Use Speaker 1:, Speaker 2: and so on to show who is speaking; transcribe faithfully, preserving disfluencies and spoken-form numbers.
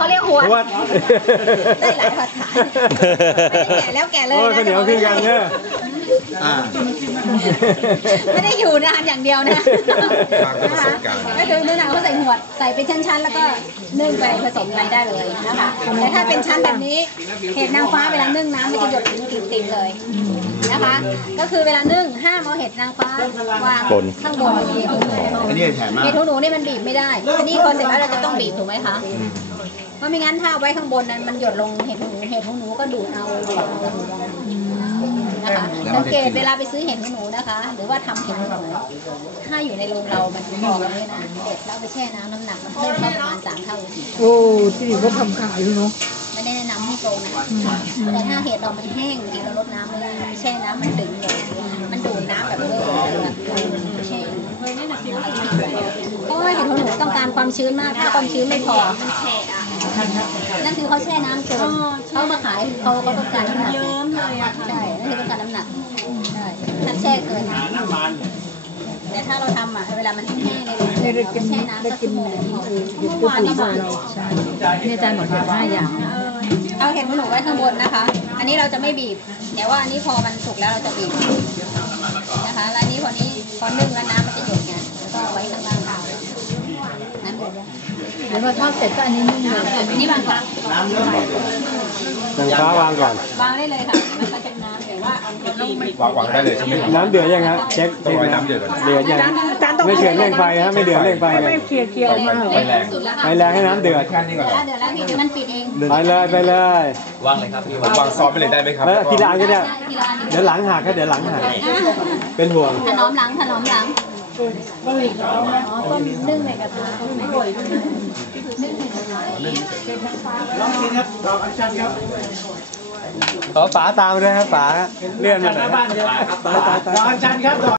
Speaker 1: เขาเรียกหัวได้หลายภาษาไม่ได้แก่แล้วแก่เลยนะ
Speaker 2: เดี๋ยวขึ้นกันเนี่ย
Speaker 1: ไม่ได้อยู่นานอย่างเดียวนะนะคะก็คือเนื้อหนังเขาใส่หัวใส่เป็นชั้นๆแล้วก็นึ่งไปผสมไปได้เลยนะคะแต่ถ้าเป็นชั้นแบบนี้เห็ดนางฟ้าเวลานึ่งน้ำไม่จะหยดติดๆเลยนะคะก็คือเวลานึ่งห้ามเอาเห็ดนางฟ้าวางข้างบนเห็ดหูหนูเห็ดหูหนูนี่มันบีบไม่ได้ทีนี้พอเสร็จแล้วเราจะต้องบีบถูกไหมคะเพราะไม่งั้นถ้าเอาไว้ข้างบนนั้นมันหยดลงเห็ดหูหนูเห็ดหูหนูก็ดูดเอานะคะสังเกตเวลาไปซื้อเห็ดหูหนูนะคะหรือว่าทำเห็ดหูหนูถ้าอยู่ในโรงเรามันบอกเลยนะเด็ดแล้วไปแช่น้ำน้ำหนักมันเพิ่มประมาณสามเท่าที
Speaker 3: โอ้ที่เขาทำขายอยู่เนาะ
Speaker 1: ไม่ได้แนะนำให้โกงนะแต่ถ้าเห็ดเรามันแห้งจริงเราลดน้ำเลยแช่น้ำมันดึงเลยมันดูดน้ำแบบเลยแบบแช่เพราะว่าเห็ดหูหนูต้องการความชื้นมากถ้าความชื้นไม่พอนั่นคือเขาแช่น้ำเกินเขามาขายเขาเขาต้องการน้ำหนักเยิ้มเลยอ่ะใช่นั่นคือต้องการน้ำหนักใช่ถ้าแช่เกินแต่ถ้าเราทำอ่ะเวลามันแห้งเลยเราแช่น้ำสักชั่วโมงเมื่อวานที่บอก
Speaker 3: นี่อาจารย์บอกว่าห้าอย่าง
Speaker 1: เอาเห็ดหูหนูไว้ข้างบนนะคะอันนี้เราจะไม่บีบแต่ว่าอันนี้พอมันสุกแล้วเราจะบีบนะคะแล้วอันนี้พอนี้พอนึ่งแล้วน้ำมันจะหยดไงก็ไว้ข้างล่างค่ะน้ำเดือด
Speaker 3: เดี๋ยวพอทอดเสร็จก็อันนี้นึ่งเลย
Speaker 1: อันนี้วางก่อน
Speaker 2: นางฟ้าวางก่อน
Speaker 1: วางได้เลยค่ะมันก็จะน้ำแต่ว่า
Speaker 4: วางวางได้เลยใช่ไหม
Speaker 2: น้ำเดือดยังฮะเช็ค
Speaker 4: ต้องไว้น้ำเดือดก่อน
Speaker 2: เดือดยังไม่เดือดเร่งไฟฮะไม่เดือดเร่งไฟเลย
Speaker 3: ไม่เคี่ยวเคี่ยว
Speaker 4: ไฟแรง
Speaker 2: ไฟแรงให้น้ำเดือด
Speaker 1: เดือดแล้วเดือดแล้วพี่มันปิดเอง
Speaker 2: ไปเลยไปเลยว
Speaker 4: างเลยครับพี่วางซอสไปเลยได้ไหมครับ
Speaker 2: แล้วทีละอันก็ได้เดี๋ยวหลังหักก็เดี๋ยวหลังหักเป็นห่วง
Speaker 1: ถนอมหลังถนอมหลังอ๋อต้มนึ่งในกระทะ
Speaker 2: ลองกินครับลองอันชันครับขอฝาตามด้วยครับฝาเลื่อนมาหน่อยครับฝาอันชันครับ